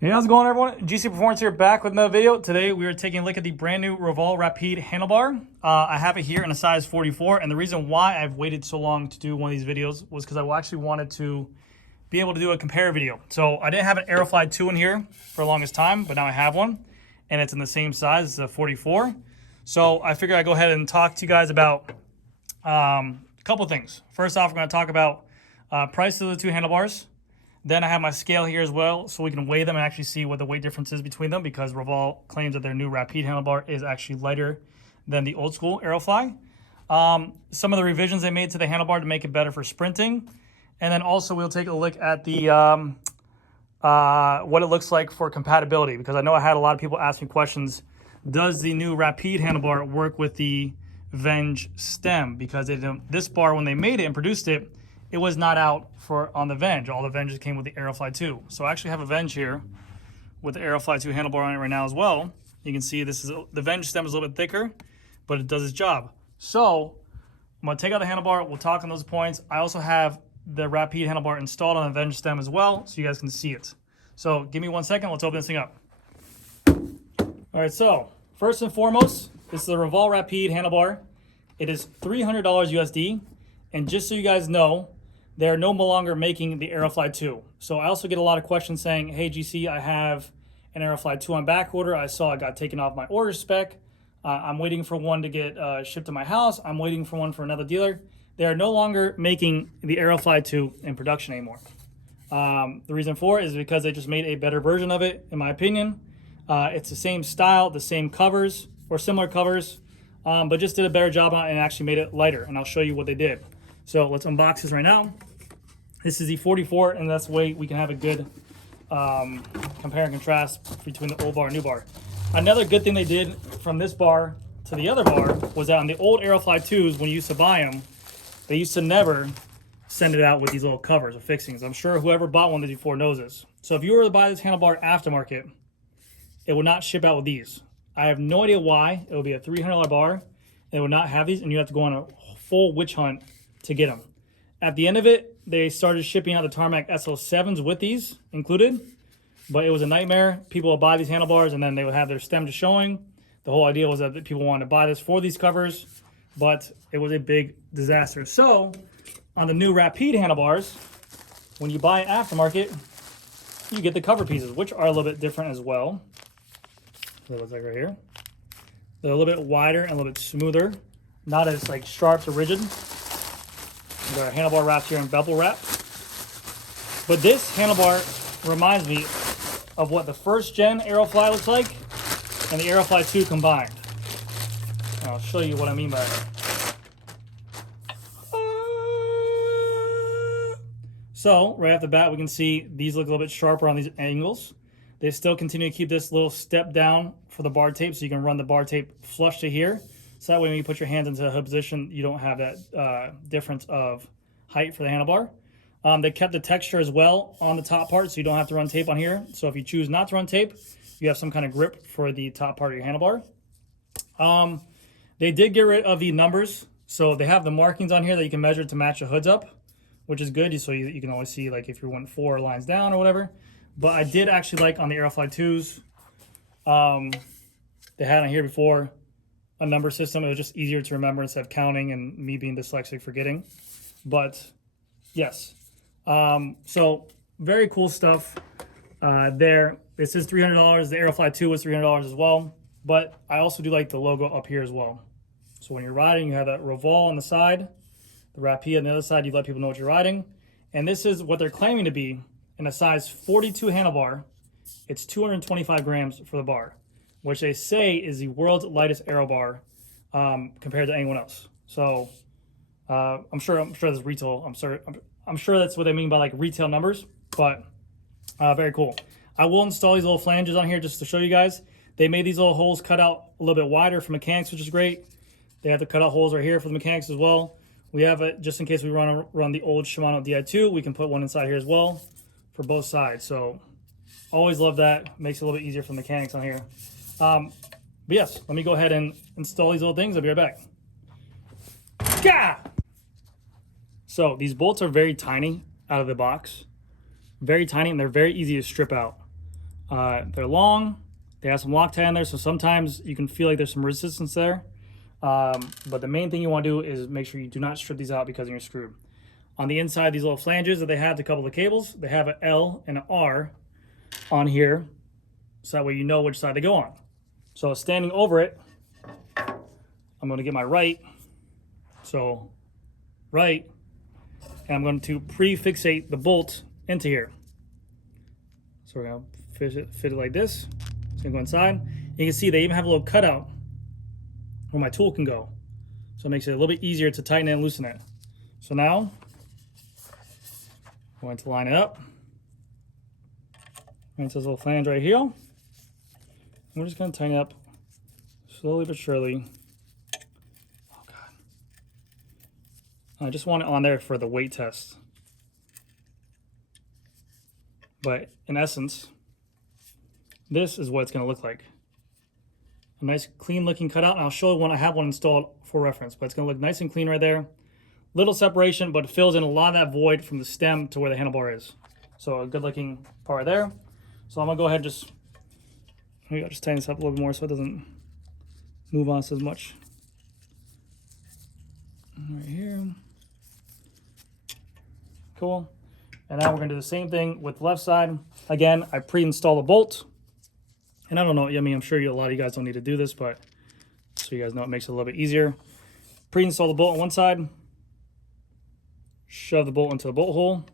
Hey, how's it going, everyone? GC Performance here, back with another video. Today we are taking a look at the brand new ROVAL Rapide handlebar. I have it here in a size 44, and the reason why I've waited so long to do one of these videos was because I actually wanted to be able to do a compare video. So I didn't have an AEROLFY 2 in here for the longest time, but now I have one, and it's in the same size. It's a 44. So I figured I'd go ahead and talk to you guys about a couple things. First off, we're going to talk about price of the two handlebars. Then I have my scale here as well, so we can weigh them and actually see what the weight difference is between them, because ROVAL claims that their new Rapide handlebar is actually lighter than the old school AEROLFY. Some of the revisions they made to the handlebar to make it better for sprinting. And then also we'll take a look at the what it looks like for compatibility, because I know I had a lot of people asking questions. Does the new Rapide handlebar work with the Venge stem? Because this bar, when they made it and produced it, it was not out on the Venge. All the Venges came with the AEROLFY 2. So I actually have a Venge here with the AEROLFY 2 handlebar on it right now as well. You can see the Venge stem is a little bit thicker, but it does its job. So I'm gonna take out the handlebar, we'll talk on those points. I also have the Rapide handlebar installed on the Venge stem as well, so you guys can see it. So give me 1 second, let's open this thing up. All right, so first and foremost, this is the ROVAL Rapide handlebar. It is $300 USD, and just so you guys know, they're no longer making the AEROLFY 2. So I also get a lot of questions saying, hey GC, I have an AEROLFY 2 on back order. I saw it got taken off my order spec. I'm waiting for one to get shipped to my house. I'm waiting for one for another dealer. They are no longer making the AEROLFY 2 in production anymore. The reason for it is because they just made a better version of it, in my opinion. It's the same style, the same covers, or similar covers, but just did a better job on it and actually made it lighter. And I'll show you what they did. So let's unbox this right now. This is the 44, and that's the way we can have a good compare and contrast between the old bar and new bar. Another good thing they did from this bar to the other bar was that on the old AEROLFY 2s, when you used to buy them, they used to never send it out with these little covers or fixings. I'm sure whoever bought one of these before knows this. So if you were to buy this handlebar aftermarket, it would not ship out with these. I have no idea why. It would be a $300 bar, and it would not have these, and you have to go on a full witch hunt to get them. At the end of it, they started shipping out the Tarmac SL7s with these included, but it was a nightmare. People would buy these handlebars and then they would have their stem just showing. The whole idea was that people wanted to buy this for these covers, but it was a big disaster. So on the new Rapide handlebars, when you buy it aftermarket, you get the cover pieces, which are a little bit different as well. So it looks like right here. They're a little bit wider and a little bit smoother, not as like sharp or rigid. We've got our handlebar wrapped here in bevel wrap. But this handlebar reminds me of what the first gen AEROLFY looks like and the AEROLFY 2 combined. And I'll show you what I mean by that. So right off the bat, we can see these look a little bit sharper on these angles. They still continue to keep this little step down for the bar tape, so you can run the bar tape flush to here. So that way when you put your hands into the hood position, you don't have that difference of height for the handlebar. They kept the texture as well on the top part, so you don't have to run tape on here. So if you choose not to run tape, you have some kind of grip for the top part of your handlebar. They did get rid of the numbers. So they have the markings on here that you can measure to match the hoods up, which is good. So you can always see like if you went 4 lines down or whatever. But I did actually like on the AEROLFY 2s, they had on here before, a number system. It was just easier to remember instead of counting and me being dyslexic forgetting. But yes, so very cool stuff there. This is $300. The AEROLFY 2 was $300 as well, but I also do like the logo up here as well. So when you're riding, you have that ROVAL on the side, the Rapide on the other side. You let people know what you're riding, and this is what they're claiming to be in a size 42 handlebar. It's 225 grams for the bar, which they say is the world's lightest aero bar compared to anyone else. So I'm sure this retail. I'm sure that's what they mean by like retail numbers. But very cool. I will install these little flanges on here just to show you guys. They made these little holes cut out a little bit wider for mechanics, which is great. They have the cutout holes right here for the mechanics as well. We have it just in case we run the old Shimano Di2. We can put one inside here as well for both sides. So always love that. Makes it a little bit easier for the mechanics on here. But yes, let me go ahead and install these little things. I'll be right back. Gah! So these bolts are very tiny out of the box. Very tiny, and they're very easy to strip out. They're long. They have some Loctite in there, so sometimes you can feel like there's some resistance there. But the main thing you want to do is make sure you do not strip these out because you're screwed. On the inside, these little flanges that they have to couple the cables, they have an L and an R on here, so that way you know which side they go on. So standing over it, I'm going to get my right, so right, and I'm going to pre-fixate the bolt into here. So we're going to fit it like this. It's going to go inside. You can see they even have a little cutout where my tool can go. So it makes it a little bit easier to tighten it and loosen it. So now, I'm going to line it up. And it's this little flange right here. We're just going to tighten it up slowly but surely. Oh God. I just want it on there for the weight test. But in essence, this is what it's going to look like. A nice clean looking cutout. And I'll show you when I have one installed for reference, but it's going to look nice and clean right there. Little separation, but it fills in a lot of that void from the stem to where the handlebar is. So a good looking part there. So I'm going to go ahead and just tighten this up a little bit more so it doesn't move on so much. Right here. Cool. And now we're going to do the same thing with the left side. Again, I pre-install the bolt. And I don't know, I mean, I'm sure a lot of you guys don't need to do this, but so you guys know it makes it a little bit easier. Pre-install the bolt on one side. Shove the bolt into the bolt hole.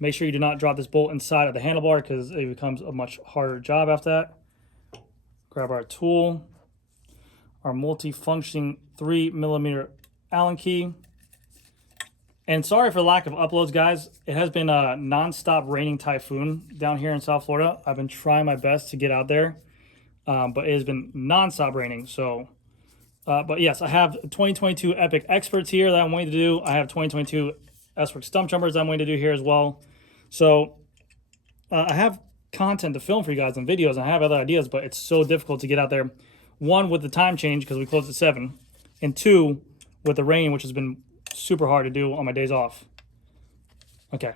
Make sure you do not drop this bolt inside of the handlebar because it becomes a much harder job after that. Grab our tool, our multi-functioning 3mm Allen key. And sorry for lack of uploads, guys. It has been a non-stop raining typhoon down here in South Florida. I've been trying my best to get out there, but it has been non-stop raining. So, but yes, I have 2022 Epic Experts here that I'm waiting to do. I have 2022 SPRTING stump jumpers that I'm waiting to do here as well. So, I have content to film for you guys and videos, and I have other ideas, but it's so difficult to get out there. One, with the time change because we closed at 7, and 2, with the rain, which has been super hard to do on my days off. Okay,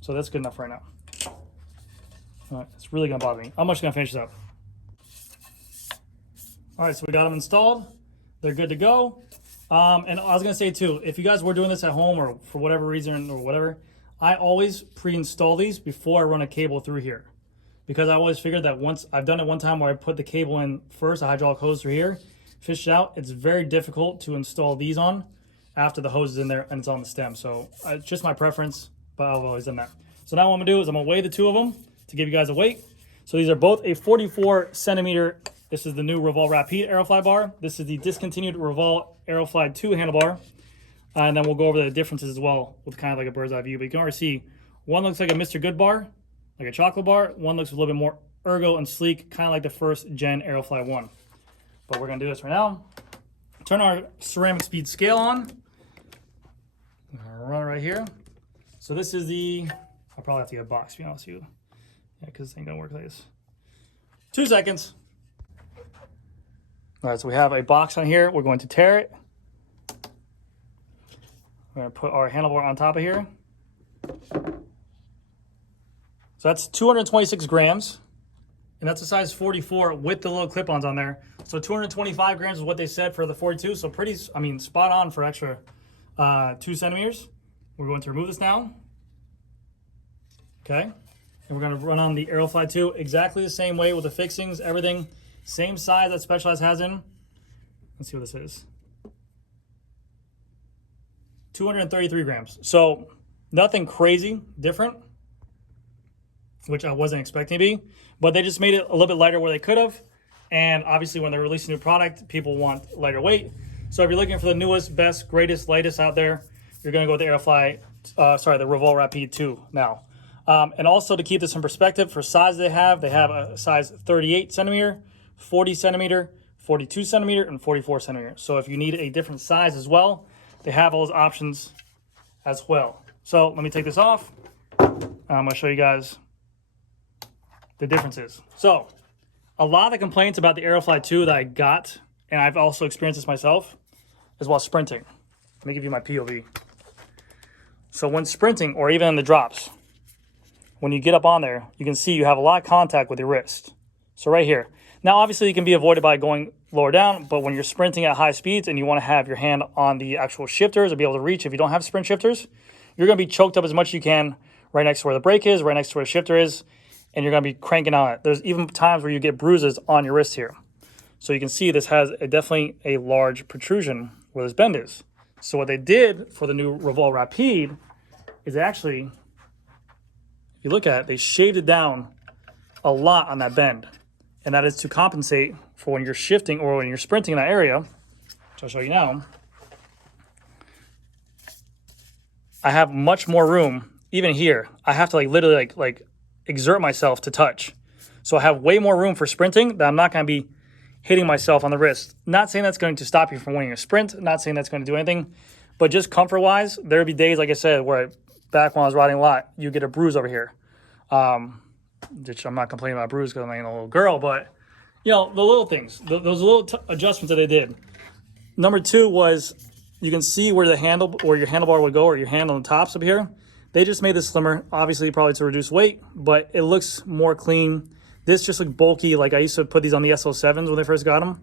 so that's good enough right now. All right, it's really gonna bother me. I'm just gonna finish this up. All right, so we got them installed. They're good to go. And I was gonna say too, if you guys were doing this at home or for whatever reason or whatever, I always pre-install these before I run a cable through here. Because I always figured that once, I've done it one time where I put the cable in first, a hydraulic hose through here, fish it out. It's very difficult to install these on after the hose is in there and it's on the stem. So it's just my preference, but I've always done that. So now what I'm gonna do is I'm gonna weigh the two of them to give you guys a weight. So these are both a 44 centimeter. This is the new ROVAL RAPIDE AEROLFY bar. This is the discontinued ROVAL AEROLFY 2 handlebar. And then we'll go over the differences as well with kind of like a bird's eye view. But you can already see one looks like a Mr. Goodbar, like a chocolate bar. One looks a little bit more ergo and sleek, kind of like the first gen AEROLFY 1. But we're gonna do this right now. Turn our ceramic speed scale on. Run it right here. So this is the, I'll probably have to get a box to be honest with you. Yeah, because this ain't gonna work like this. 2 seconds. All right, so we have a box on here. We're going to tear it. We're gonna put our handlebar on top of here. So that's 226 grams. And that's a size 44 with the little clip-ons on there. So 225 grams is what they said for the 42. So pretty, I mean, spot on for extra 2 centimeters. We're going to remove this now. Okay. And we're going to run on the AEROLFY 2 exactly the same way with the fixings, everything. Same size that Specialized has in. Let's see what this is. 233 grams. So nothing crazy different, which I wasn't expecting to be, but they just made it a little bit lighter where they could have. And obviously when they're releasing a new product, people want lighter weight. So if you're looking for the newest, best, greatest, latest out there, you're gonna go with the the ROVAL RAPIDE 2 now. And also to keep this in perspective, for size they have a size 38 centimeter, 40 centimeter, 42 centimeter, and 44 centimeter. So if you need a different size as well, they have all those options as well. So let me take this off. I'm gonna show you guys the differences. So a lot of the complaints about the AEROLFY 2 that I got, and I've also experienced this myself, is while sprinting. Let me give you my POV. So when sprinting, or even in the drops, when you get up on there, you can see you have a lot of contact with your wrist. So right here. Now, obviously, it can be avoided by going lower down, but when you're sprinting at high speeds and you want to have your hand on the actual shifters or be able to reach, if you don't have sprint shifters, you're going to be choked up as much as you can right next to where the brake is, right next to where the shifter is, and you're going to be cranking on it. There's even times where you get bruises on your wrist here. So you can see this has definitely a large protrusion where this bend is. So what they did for the new ROVAL Rapide is actually, if you look at it, they shaved it down a lot on that bend. And that is to compensate for when you're shifting or when you're sprinting in that area, which I'll show you now. I have much more room, even here. I have to literally exert myself to touch. So I have way more room for sprinting that I'm not going to be hitting myself on the wrist. Not saying that's going to stop you from winning a sprint, not saying that's going to do anything, but just comfort-wise, there would be days, like I said, where back when I was riding a lot, you get a bruise over here. Which I'm not complaining about bruise because I'm a little girl, but, you know, the little things, those little adjustments that they did. Number two was you can see where the handle or your handlebar would go or your hand on the tops up here. They just made this slimmer, obviously probably to reduce weight, but it looks more clean. This just looked bulky. Like I used to put these on the SL7s when they first got them.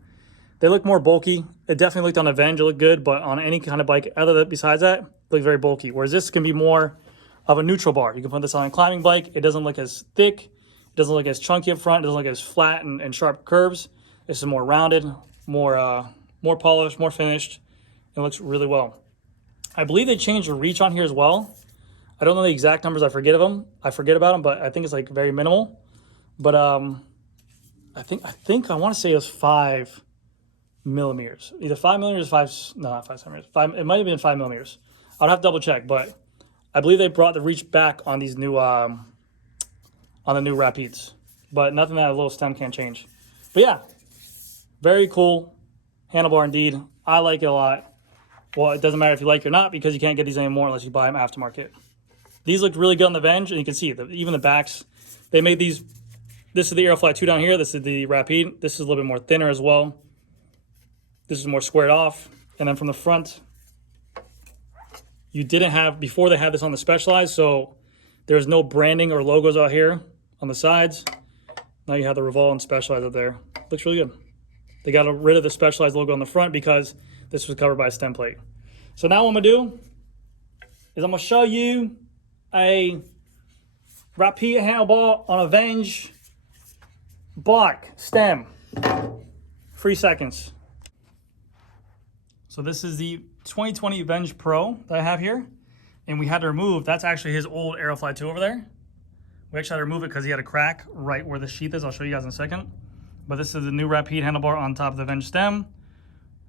They look more bulky. It definitely looked on a Venge, it looked good, but on any kind of bike other than besides that, it looked very bulky. Whereas this can be more of a neutral bar. You can put this on a climbing bike. It doesn't look as thick. It doesn't look as chunky up front. It doesn't look as flat and sharp curves. This is more rounded, more polished, more finished. It looks really well. I believe they changed the reach on here as well. I don't know the exact numbers. I forget about them, but I think it's like very minimal. But I think I want to say it was 5 millimeters. Either 5 millimeters, not 5 centimeters. It might have been 5 millimeters. I'd have to double check, but I believe they brought the reach back on these new on the new Rapides, but nothing that a little stem can't change. But yeah, very cool handlebar indeed. I like it a lot. Well, it doesn't matter if you like it or not because you can't get these anymore unless you buy them aftermarket. These look really good on the Venge, and you can see even the backs. They made these. This is the AEROLFY 2 down here. This is the Rapide. This is a little bit more thinner as well. This is more squared off, and then from the front, you didn't have before they had this on the Specialized, so there's no branding or logos out here on the sides. Now you have the ROVAL and Specialized up there. Looks really good. They got rid of the Specialized logo on the front because this was covered by a stem plate. So now what I'm gonna do is I'm gonna show you a Rapide handlebar on a Venge black stem. 3 seconds. So this is the 2020 Venge Pro that I have here. And we had to remove, that's actually his old AEROLFY 2 over there. We actually had to remove it because he had a crack right where the sheath is. I'll show you guys in a second. But this is the new Rapide handlebar on top of the Venge stem.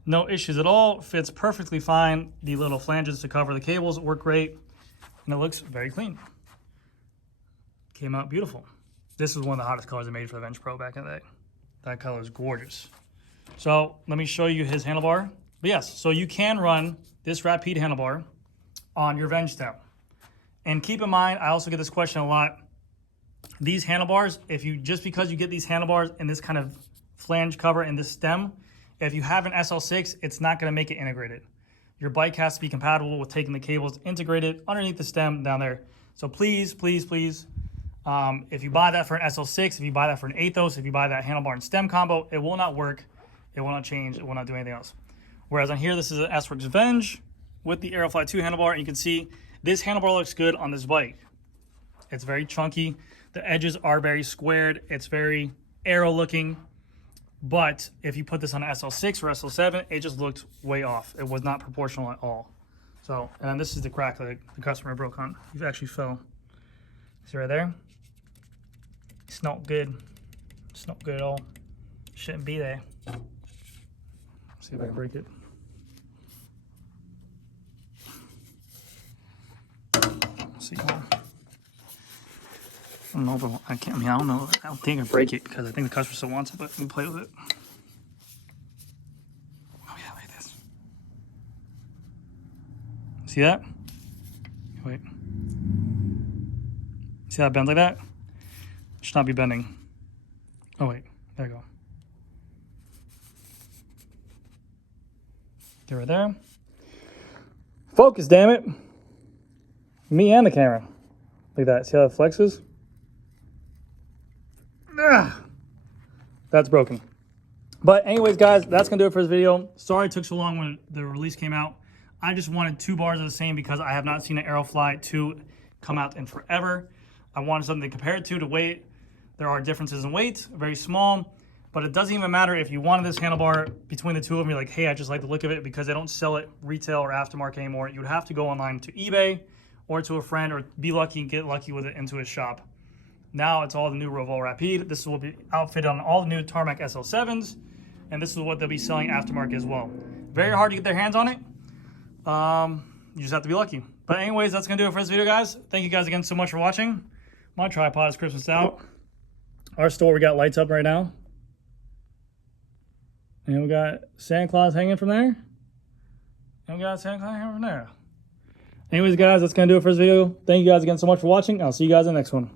No issues at all. Fits perfectly fine. The little flanges to cover the cables work great. And it looks very clean. Came out beautiful. This is one of the hottest colors I made for the Venge Pro back in the day. That color is gorgeous. So let me show you his handlebar. But yes, so you can run this Rapide handlebar on your Venge stem. And keep in mind, I also get this question a lot. These handlebars, just because you get these handlebars in this kind of flange cover in this stem, if you have an SL6, it's not gonna make it integrated. Your bike has to be compatible with taking the cables integrated underneath the stem down there. So please, please, please, if you buy that for an SL6, if you buy that for an Athos, if you buy that handlebar and stem combo, it will not work. It will not change. It will not do anything else. Whereas on here, this is an S-Works Venge with the AEROLFY 2 handlebar. And you can see this handlebar looks good on this bike. It's very chunky. The edges are very squared. It's very aero looking. But if you put this on an SL6 or SL7, it just looked way off. It was not proportional at all. So, and then this is the crack that the customer broke on. He actually fell. See right there? It's not good. It's not good at all. Shouldn't be there. See if I can break it. Let's see. I don't know, but I can't. I mean, I don't know. I don't think I can break it because I think the customer still wants it. But let me play with it. Oh yeah, like this. See that? Wait. See that bend like that? It should not be bending. Oh wait, there you go. There, right there. Focus, damn it. Me and the camera. Look at that. See how it flexes? That's broken. But anyways, guys, that's going to do it for this video. Sorry it took so long when the release came out. I just wanted 2 bars of the same because I have not seen an AEROLFY 2 come out in forever. I wanted something to compare it to weight. There are differences in weight, very small, but it doesn't even matter if you wanted this handlebar between the two of them. You're like, hey, I just like the look of it, because they don't sell it retail or aftermarket anymore. You would have to go online to eBay or to a friend, or be lucky and get lucky with it into his shop. Now it's all the new ROVAL Rapide. This will be outfitted on all the new Tarmac SL7s, and this is what they'll be selling aftermarket as well. Very hard to get their hands on it. You just have to be lucky. But anyways, that's going to do it for this video, guys. Thank you guys again so much for watching. My tripod is Christmas out. Our store, we got lights up right now. And we got Santa Claus hanging from there. And we got Santa Claus hanging from there. Anyways, guys, that's going to do it for this video. Thank you guys again so much for watching. I'll see you guys in the next one.